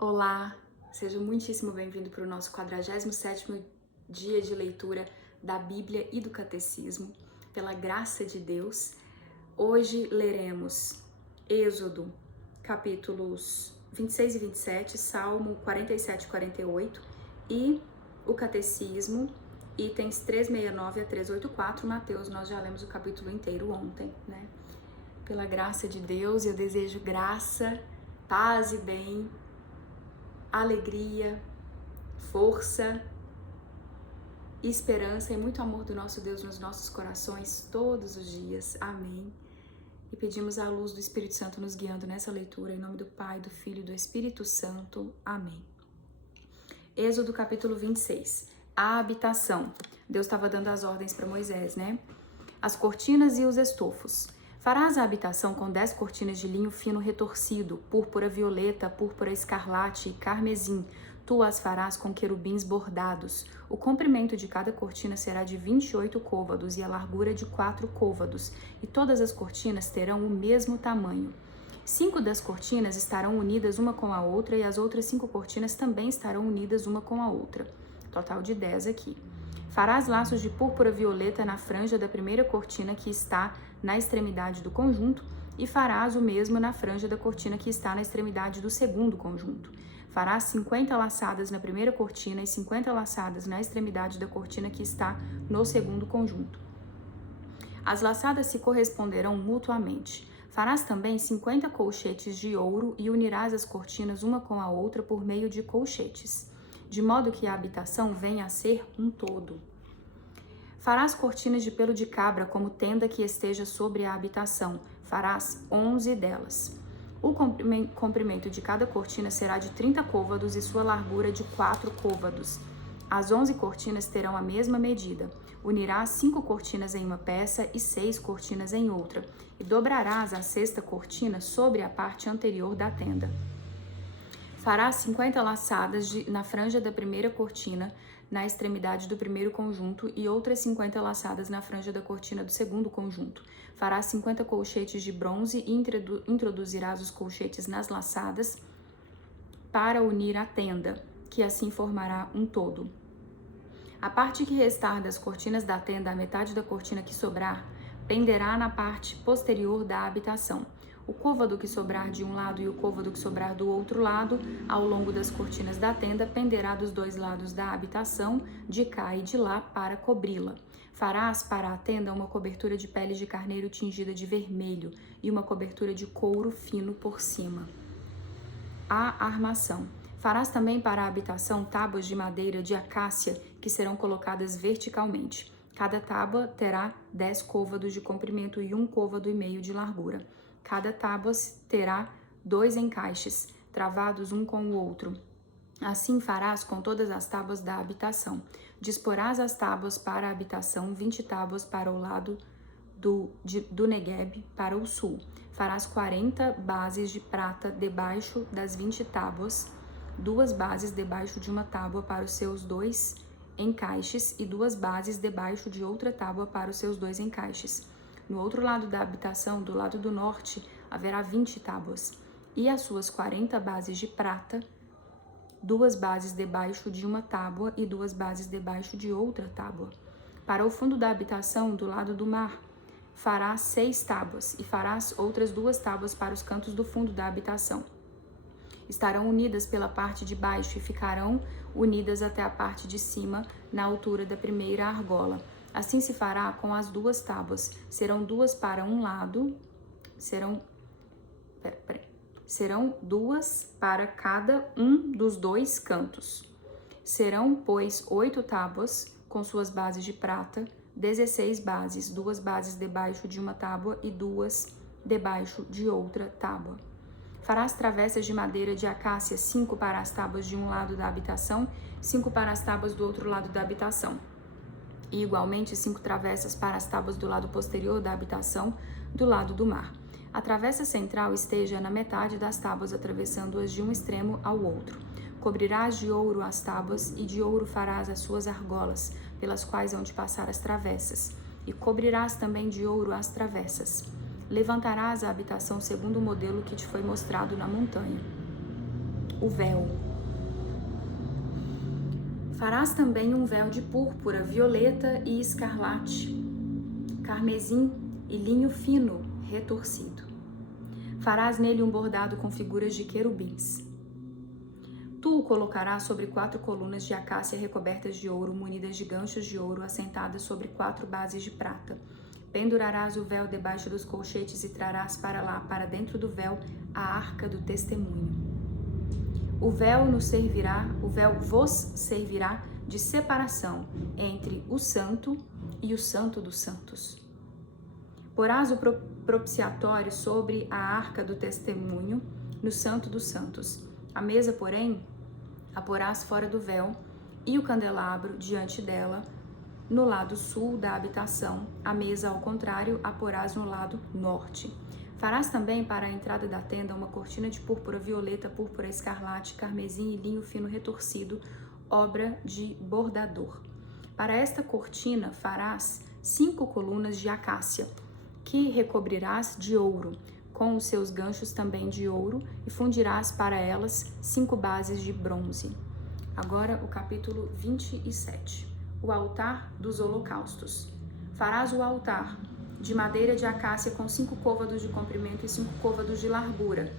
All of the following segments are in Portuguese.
Olá, seja muitíssimo bem-vindo para o nosso 47º dia de leitura da Bíblia e do Catecismo. Pela graça de Deus, hoje leremos Êxodo, capítulos 26 e 27, Salmo 47 e 48 e o Catecismo, itens 369 a 384. Mateus, nós já lemos o capítulo inteiro ontem, né? Pela graça de Deus, eu desejo graça, paz e bem, alegria, força, esperança e muito amor do nosso Deus nos nossos corações todos os dias. Amém. E pedimos a luz do Espírito Santo nos guiando nessa leitura, em nome do Pai, do Filho e do Espírito Santo. Amém. Êxodo capítulo 26. A habitação. Deus estava dando as ordens para Moisés, né? As cortinas e os estofos. Farás a habitação com 10 cortinas de linho fino retorcido, púrpura violeta, púrpura escarlate e carmesim. Tu as farás com querubins bordados. O comprimento de cada cortina será de 28 côvados e a largura de 4 côvados, e todas as cortinas terão o mesmo tamanho. 5 das cortinas estarão unidas uma com a outra e as outras 5 cortinas também estarão unidas uma com a outra. Total de 10 aqui. Farás laços de púrpura violeta na franja da primeira cortina que está na extremidade do conjunto e farás o mesmo na franja da cortina que está na extremidade do segundo conjunto. Farás 50 laçadas na primeira cortina e 50 laçadas na extremidade da cortina que está no segundo conjunto. As laçadas se corresponderão mutuamente. Farás também 50 colchetes de ouro e unirás as cortinas uma com a outra por meio de colchetes, de modo que a habitação venha a ser um todo. Farás cortinas de pelo de cabra como tenda que esteja sobre a habitação. Farás 11 delas. O comprimento de cada cortina será de 30 côvados e sua largura de 4 côvados. As 11 cortinas terão a mesma medida. Unirás 5 cortinas em uma peça e 6 cortinas em outra, e dobrarás a sexta cortina sobre a parte anterior da tenda. Farás 50 laçadas na franja da primeira cortina, na extremidade do primeiro conjunto, e outras 50 laçadas na franja da cortina do segundo conjunto. Farás 50 colchetes de bronze e introduzirás os colchetes nas laçadas para unir a tenda, que assim formará um todo. A parte que restar das cortinas da tenda, a metade da cortina que sobrar, penderá na parte posterior da habitação. O côvado que sobrar de um lado e o côvado que sobrar do outro lado, ao longo das cortinas da tenda, penderá dos dois lados da habitação, de cá e de lá, para cobri-la. Farás para a tenda uma cobertura de peles de carneiro tingida de vermelho e uma cobertura de couro fino por cima. A armação. Farás também para a habitação tábuas de madeira de acácia que serão colocadas verticalmente. Cada tábua terá 10 côvados de comprimento e 1 côvado e meio de largura. Cada tábua terá 2 encaixes, travados um com o outro. Assim farás com todas as tábuas da habitação. Disporás as tábuas para a habitação, 20 tábuas para o lado do Negueb, para o sul. Farás 40 bases de prata debaixo das 20 tábuas, 2 bases debaixo de uma tábua para os seus 2 encaixes e 2 bases debaixo de outra tábua para os seus 2 encaixes. No outro lado da habitação, do lado do norte, haverá 20 tábuas, e as suas 40 bases de prata, 2 bases debaixo de uma tábua e 2 bases debaixo de outra tábua. Para o fundo da habitação, do lado do mar, farás 6 tábuas, e farás outras 2 tábuas para os cantos do fundo da habitação. Estarão unidas pela parte de baixo e ficarão unidas até a parte de cima, na altura da primeira argola. Assim se fará com as 2 tábuas. Serão 2 para um lado, serão 2 para cada um dos 2 cantos. Serão, pois, 8 tábuas com suas bases de prata, 16 bases, 2 bases debaixo de uma tábua e 2 debaixo de outra tábua. Farás travessas de madeira de acácia, 5 para as tábuas de um lado da habitação, 5 para as tábuas do outro lado da habitação. E igualmente 5 travessas para as tábuas do lado posterior da habitação, do lado do mar. A travessa central esteja na metade das tábuas, atravessando-as de um extremo ao outro. Cobrirás de ouro as tábuas, e de ouro farás as suas argolas, pelas quais hão de passar as travessas. E cobrirás também de ouro as travessas. Levantarás a habitação segundo o modelo que te foi mostrado na montanha. o véu. Farás também um véu de púrpura, violeta e escarlate, carmesim e linho fino retorcido. Farás nele um bordado com figuras de querubins. Tu o colocarás sobre 4 colunas de acácia recobertas de ouro, munidas de ganchos de ouro, assentadas sobre 4 bases de prata. Pendurarás o véu debaixo dos colchetes e trarás para lá, para dentro do véu, a arca do testemunho. O véu vos servirá de separação entre o santo e o santo dos santos. Porás o propiciatório sobre a arca do testemunho, no santo dos santos. A mesa, porém, a porás fora do véu, e o candelabro diante dela, no lado sul da habitação. A mesa, ao contrário, a porás no lado norte. Farás também para a entrada da tenda uma cortina de púrpura violeta, púrpura escarlate, carmesim e linho fino retorcido, obra de bordador. Para esta cortina farás 5 colunas de acácia, que recobrirás de ouro, com os seus ganchos também de ouro, e fundirás para elas 5 bases de bronze. Agora o capítulo 27. O altar dos holocaustos. Farás o altar de madeira de acácia com 5 côvados de comprimento e 5 côvados de largura.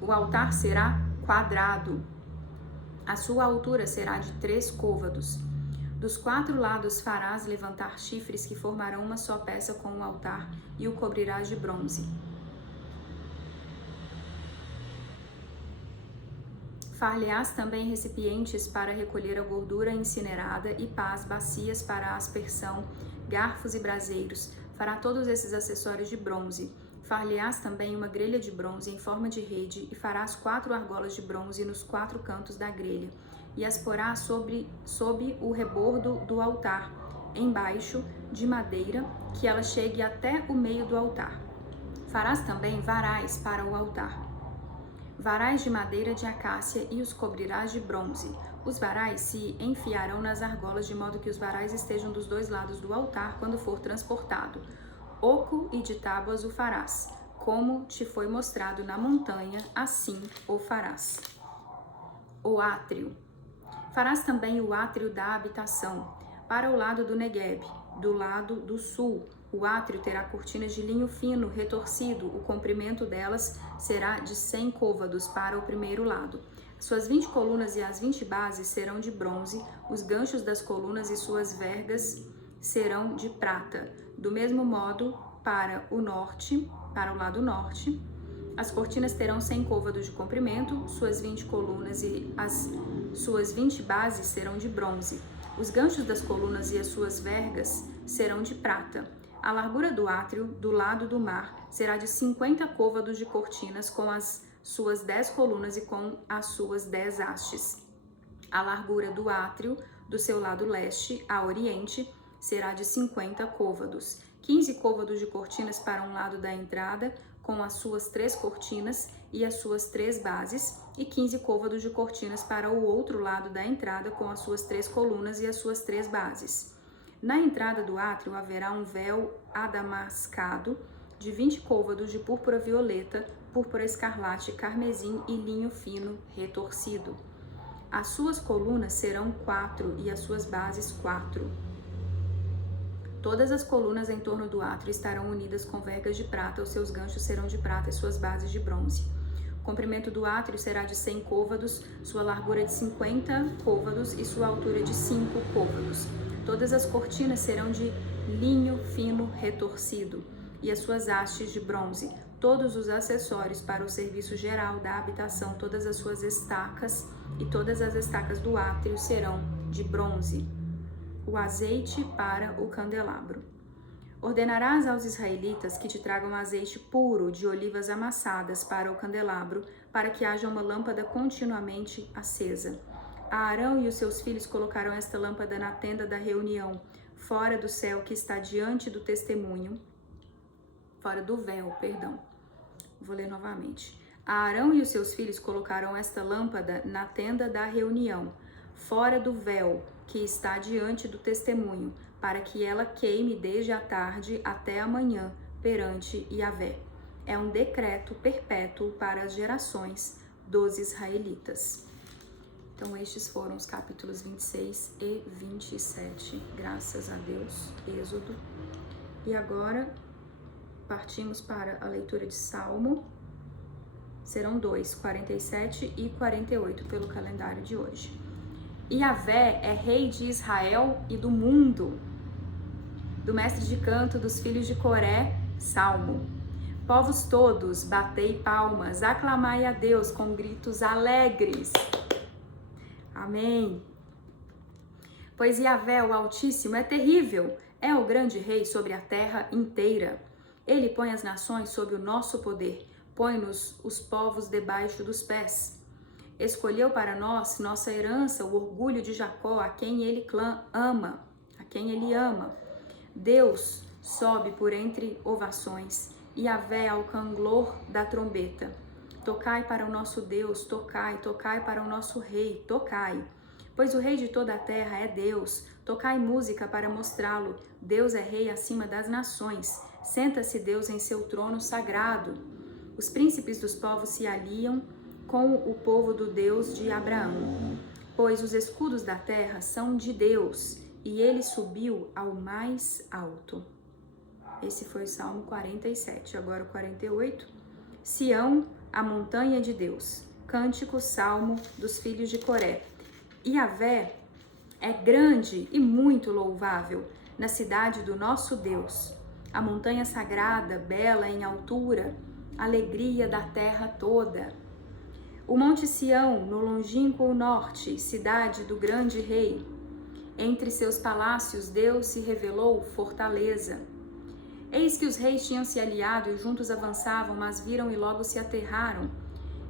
O altar será quadrado. A sua altura será de 3 côvados. Dos 4 lados farás levantar chifres que formarão uma só peça com o altar e o cobrirás de bronze. Far-lhe-ás também recipientes para recolher a gordura incinerada e pás, bacias para a aspersão, garfos e braseiros. Fará todos esses acessórios de bronze. Far-lhe-ás também uma grelha de bronze em forma de rede, e farás 4 argolas de bronze nos 4 cantos da grelha, e as porás sob o rebordo do altar, embaixo de madeira, que ela chegue até o meio do altar. Farás também varais para o altar, varais de madeira de acácia, e os cobrirás de bronze. Os varais se enfiarão nas argolas, de modo que os varais estejam dos 2 lados do altar quando for transportado. Oco e de tábuas o farás, como te foi mostrado na montanha, assim o farás. O átrio. Farás também o átrio da habitação, para o lado do Negueb, do lado do sul. O átrio terá cortinas de linho fino retorcido, o comprimento delas será de 100 côvados para o primeiro lado. Suas 20 colunas e as 20 bases serão de bronze, os ganchos das colunas e suas vergas serão de prata. Do mesmo modo, para o lado norte, as cortinas terão 100 côvados de comprimento, suas 20 colunas e as suas 20 bases serão de bronze. Os ganchos das colunas e as suas vergas serão de prata. A largura do átrio, do lado do mar, será de 50 côvados de cortinas, com as suas 10 colunas e com as suas 10 hastes. A largura do átrio, do seu lado leste a oriente, será de 50 côvados. 15 côvados de cortinas para um lado da entrada, com as suas 3 cortinas e as suas 3 bases, e 15 côvados de cortinas para o outro lado da entrada, com as suas 3 colunas e as suas 3 bases. Na entrada do átrio haverá um véu adamascado de 20 côvados de púrpura violeta, púrpura escarlate, carmesim e linho fino retorcido. As suas colunas serão 4 e as suas bases 4. Todas as colunas em torno do átrio estarão unidas com vergas de prata, os seus ganchos serão de prata e suas bases de bronze. O comprimento do átrio será de 100 côvados, sua largura de 50 côvados e sua altura de 5 côvados. Todas as cortinas serão de linho fino retorcido e as suas hastes de bronze. Todos os acessórios para o serviço geral da habitação, todas as suas estacas e todas as estacas do átrio serão de bronze. O azeite para o candelabro. Ordenarás aos israelitas que te tragam azeite puro de olivas amassadas para o candelabro, para que haja uma lâmpada continuamente acesa. Arão e os seus filhos colocarão esta lâmpada na tenda da reunião, fora do céu que está diante do testemunho, fora do véu, perdão. Vou ler novamente. Arão e os seus filhos colocarão esta lâmpada na tenda da reunião, fora do véu que está diante do testemunho, para que ela queime desde a tarde até a manhã perante Yahvé. É um decreto perpétuo para as gerações, dos israelitas. Então estes foram os capítulos 26 e 27, graças a Deus, Êxodo. E agora partimos para a leitura de Salmo. Serão 2, 47 e 48 pelo calendário de hoje. Yahvé é rei de Israel e do mundo. Do mestre de canto dos filhos de Coré, Salmo. Povos todos, batei palmas, aclamai a Deus com gritos alegres. Amém. Pois Yahvé, o Altíssimo, é terrível, é o grande rei sobre a terra inteira. Ele põe as nações sob o nosso poder, põe-nos os povos debaixo dos pés. Escolheu para nós, nossa herança, o orgulho de Jacó, a quem ele ama. Deus sobe por entre ovações, Yahvé ao canglor da trombeta. Tocai para o nosso Deus, tocai, tocai para o nosso rei, tocai. Pois o rei de toda a terra é Deus, tocai música para mostrá-lo. Deus é rei acima das nações, senta-se Deus em seu trono sagrado. Os príncipes dos povos se aliam com o povo do Deus de Abraão. Pois os escudos da terra são de Deus, e ele subiu ao mais alto. Esse foi o Salmo 47. Agora o 48. Sião, a montanha de Deus. Cântico, salmo dos filhos de Coré. Yahvé é grande e muito louvável na cidade do nosso Deus. A montanha sagrada, bela em altura, alegria da terra toda. O monte Sião, no longínquo norte, cidade do grande rei. Entre seus palácios Deus se revelou fortaleza. Eis que os reis tinham se aliado e juntos avançavam, mas viram e logo se aterraram.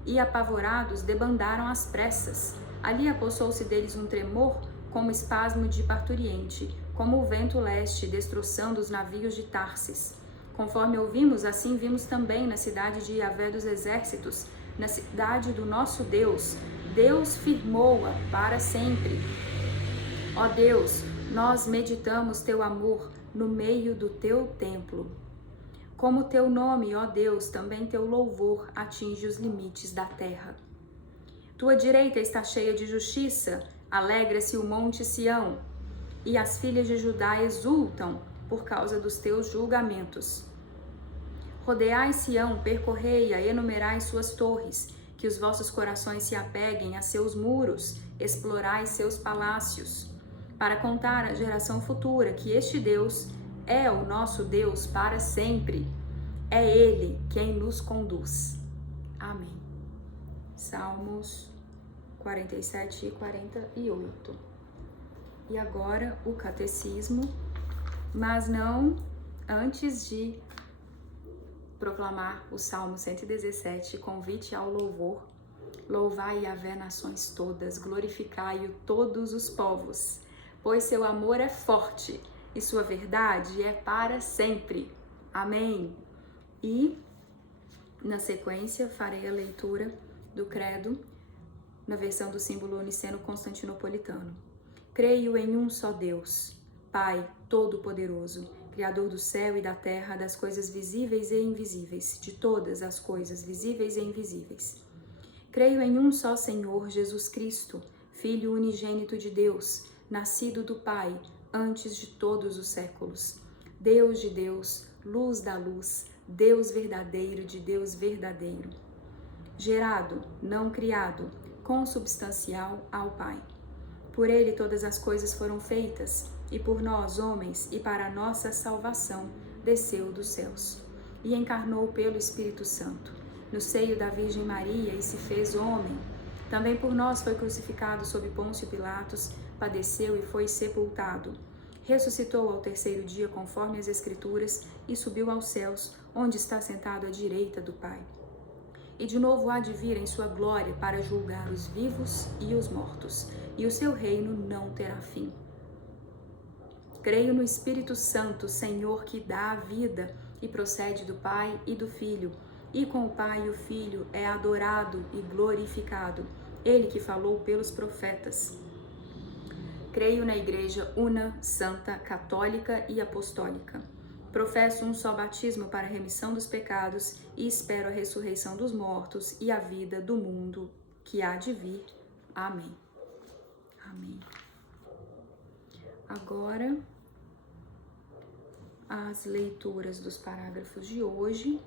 E apavorados debandaram às pressas. Ali apossou-se deles um tremor, como espasmo de parturiente, como o vento leste destroçando os navios de Tarsis. Conforme ouvimos, assim vimos também na cidade de Yahvé dos exércitos, na cidade do nosso Deus. Deus firmou-a para sempre. Ó Deus, nós meditamos teu amor no meio do teu templo. Como teu nome, ó Deus, também teu louvor atinge os limites da terra. Tua direita está cheia de justiça, alegra-se o monte Sião, e as filhas de Judá exultam por causa dos teus julgamentos. Rodeai Sião, percorrei-a, enumerai suas torres, que os vossos corações se apeguem a seus muros, explorai seus palácios, para contar à geração futura que este Deus é o nosso Deus para sempre. É Ele quem nos conduz. Amém. Salmos 47 e 48. E agora o catecismo, mas não antes de proclamar o Salmo 117, convite ao louvor. Louvai Yahvé nações todas, glorificai-o todos os povos, pois seu amor é forte e sua verdade é para sempre. Amém. E, na sequência, farei a leitura do credo na versão do símbolo niceno-constantinopolitano. Creio em um só Deus, Pai Todo-Poderoso, Criador do céu e da terra, das coisas visíveis e invisíveis, de todas as coisas visíveis e invisíveis. Creio em um só Senhor Jesus Cristo, Filho unigênito de Deus, nascido do Pai, antes de todos os séculos. Deus de Deus, luz da luz, Deus verdadeiro de Deus verdadeiro. Gerado, não criado, consubstancial ao Pai. Por ele todas as coisas foram feitas, e por nós, homens, e para a nossa salvação, desceu dos céus. E encarnou pelo Espírito Santo, no seio da Virgem Maria, e se fez homem. Também por nós foi crucificado sob Pôncio Pilatos, padeceu e foi sepultado. Ressuscitou ao terceiro dia, conforme as Escrituras, e subiu aos céus, onde está sentado à direita do Pai. E de novo há de vir em sua glória para julgar os vivos e os mortos, e o seu reino não terá fim. Creio no Espírito Santo, Senhor, que dá a vida e procede do Pai e do Filho, e com o Pai e o Filho é adorado e glorificado, ele que falou pelos profetas. Creio na Igreja una, santa, católica e apostólica. Professo um só batismo para a remissão dos pecados e espero a ressurreição dos mortos e a vida do mundo que há de vir. Amém. Amém. Agora, as leituras dos parágrafos de hoje.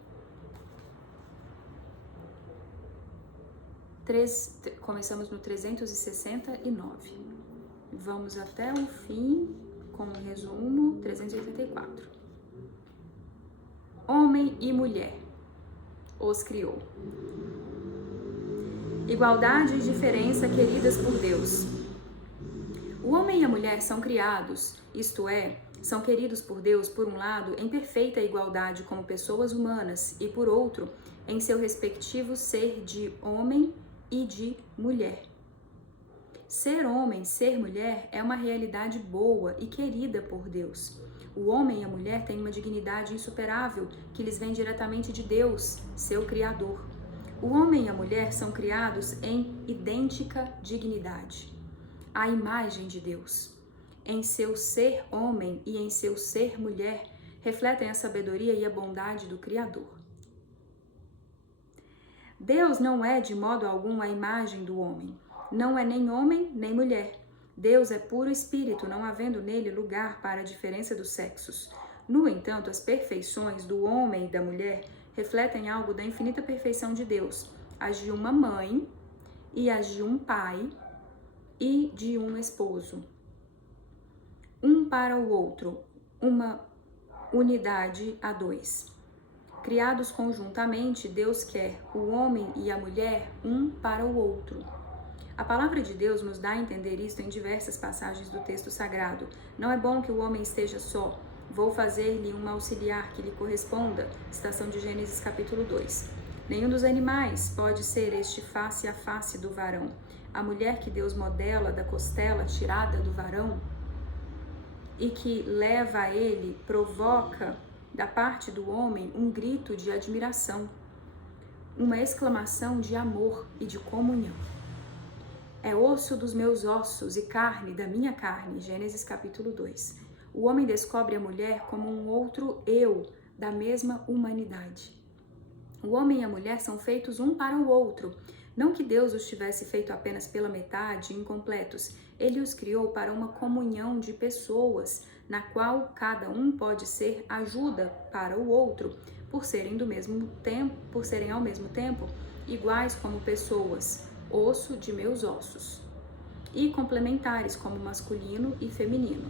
Começamos no 369. Vamos até o fim com o resumo 384. Homem e mulher os criou. Igualdade e diferença queridas por Deus. O homem e a mulher são criados, isto é, são queridos por Deus, por um lado, em perfeita igualdade como pessoas humanas e, por outro, em seu respectivo ser de homem e de mulher. Ser homem, ser mulher é uma realidade boa e querida por Deus. O homem e a mulher têm uma dignidade insuperável que lhes vem diretamente de Deus, seu Criador. O homem e a mulher são criados em idêntica dignidade, à imagem de Deus. Em seu ser homem e em seu ser mulher, refletem a sabedoria e a bondade do Criador. Deus não é de modo algum a imagem do homem. Não é nem homem nem mulher. Deus é puro espírito, não havendo nele lugar para a diferença dos sexos. No entanto, as perfeições do homem e da mulher refletem algo da infinita perfeição de Deus, as de uma mãe e as de um pai e de um esposo. Um para o outro, uma unidade a dois. Criados conjuntamente, Deus quer o homem e a mulher um para o outro. A palavra de Deus nos dá a entender isto em diversas passagens do texto sagrado. Não é bom que o homem esteja só. Vou fazer-lhe um auxiliar que lhe corresponda. Citação de Gênesis capítulo 2. Nenhum dos animais pode ser este face a face do varão. A mulher que Deus modela da costela tirada do varão e que leva a ele provoca da parte do homem um grito de admiração, uma exclamação de amor e de comunhão. É osso dos meus ossos e carne da minha carne. Gênesis capítulo 2. O homem descobre a mulher como um outro eu da mesma humanidade. O homem e a mulher são feitos um para o outro. Não que Deus os tivesse feito apenas pela metade, incompletos. Ele os criou para uma comunhão de pessoas, na qual cada um pode ser ajuda para o outro, por serem ao mesmo tempo iguais como pessoas, osso de meus ossos, e complementares como masculino e feminino.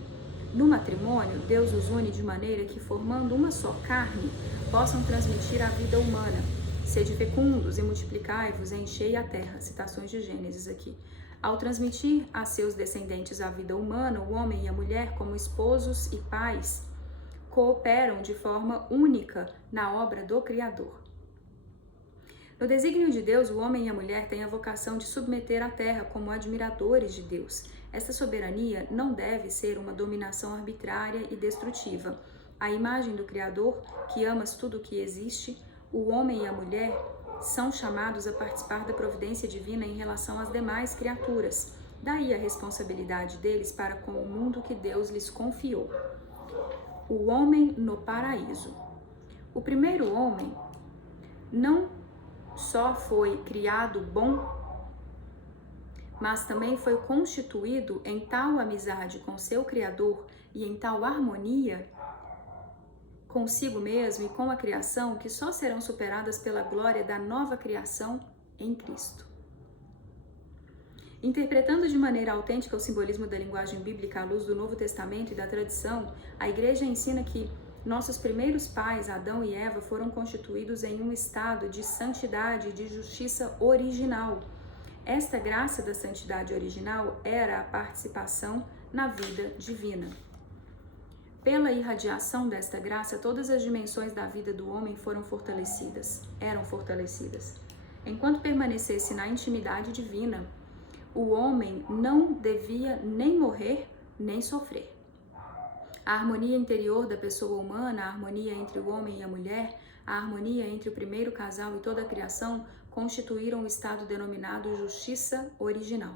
No matrimônio, Deus os une de maneira que, formando uma só carne, possam transmitir a vida humana. Sede fecundos e multiplicai-vos e enchei a terra. Citações de Gênesis aqui. Ao transmitir a seus descendentes a vida humana, o homem e a mulher, como esposos e pais, cooperam de forma única na obra do Criador. No desígnio de Deus, o homem e a mulher têm a vocação de submeter a terra como admiradores de Deus. Esta soberania não deve ser uma dominação arbitrária e destrutiva. À imagem do Criador, que amas tudo o que existe, o homem e a mulher são chamados a participar da providência divina em relação às demais criaturas. Daí a responsabilidade deles para com o mundo que Deus lhes confiou. O homem no paraíso. O primeiro homem não só foi criado bom, mas também foi constituído em tal amizade com seu Criador e em tal harmonia consigo mesmo e com a criação que só serão superadas pela glória da nova criação em Cristo. Interpretando de maneira autêntica o simbolismo da linguagem bíblica à luz do Novo Testamento e da tradição, a Igreja ensina que nossos primeiros pais, Adão e Eva, foram constituídos em um estado de santidade e de justiça original. Esta graça da santidade original era a participação na vida divina. Pela irradiação desta graça, todas as dimensões da vida do homem eram fortalecidas. Enquanto permanecesse na intimidade divina, o homem não devia nem morrer, nem sofrer. A harmonia interior da pessoa humana, a harmonia entre o homem e a mulher, a harmonia entre o primeiro casal e toda a criação constituíram o estado denominado justiça original.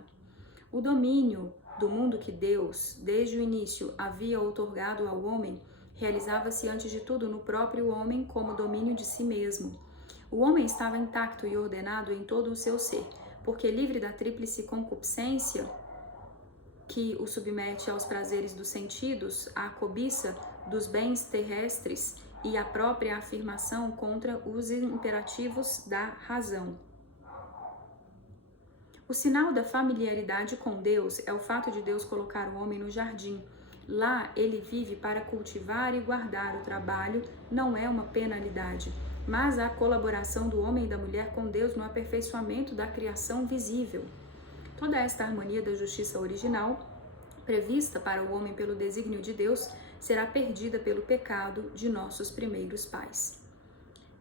O domínio do mundo que Deus, desde o início, havia outorgado ao homem, realizava-se antes de tudo no próprio homem como domínio de si mesmo. O homem estava intacto e ordenado em todo o seu ser, porque livre da tríplice concupiscência que o submete aos prazeres dos sentidos, à cobiça dos bens terrestres e à própria afirmação contra os imperativos da razão. O sinal da familiaridade com Deus é o fato de Deus colocar o homem no jardim. Lá ele vive para cultivar e guardar. O trabalho não é uma penalidade, mas a colaboração do homem e da mulher com Deus no aperfeiçoamento da criação visível. Toda esta harmonia da justiça original, prevista para o homem pelo desígnio de Deus, será perdida pelo pecado de nossos primeiros pais.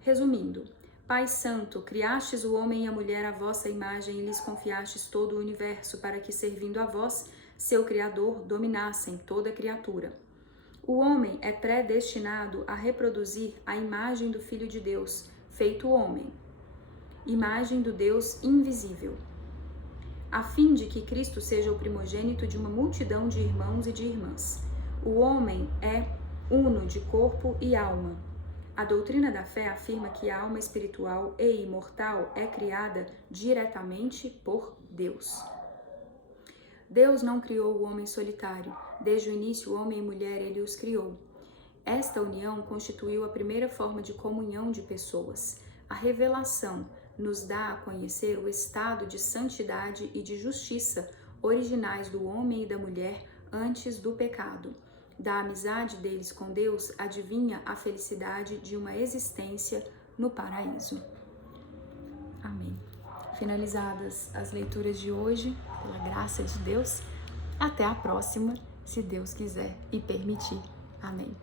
Resumindo, Pai Santo, criastes o homem e a mulher à vossa imagem e lhes confiastes todo o universo para que, servindo a vós, seu Criador, dominassem toda a criatura. O homem é predestinado a reproduzir a imagem do Filho de Deus, feito homem, imagem do Deus invisível, a fim de que Cristo seja o primogênito de uma multidão de irmãos e de irmãs. O homem é uno de corpo e alma. A doutrina da fé afirma que a alma espiritual e imortal é criada diretamente por Deus. Deus não criou o homem solitário. Desde o início, homem e mulher, ele os criou. Esta união constituiu a primeira forma de comunhão de pessoas. A revelação nos dá a conhecer o estado de santidade e de justiça originais do homem e da mulher antes do pecado. Da amizade deles com Deus advinha a felicidade de uma existência no paraíso. Amém. Finalizadas as leituras de hoje, pela graça de Deus, até a próxima, se Deus quiser e permitir. Amém.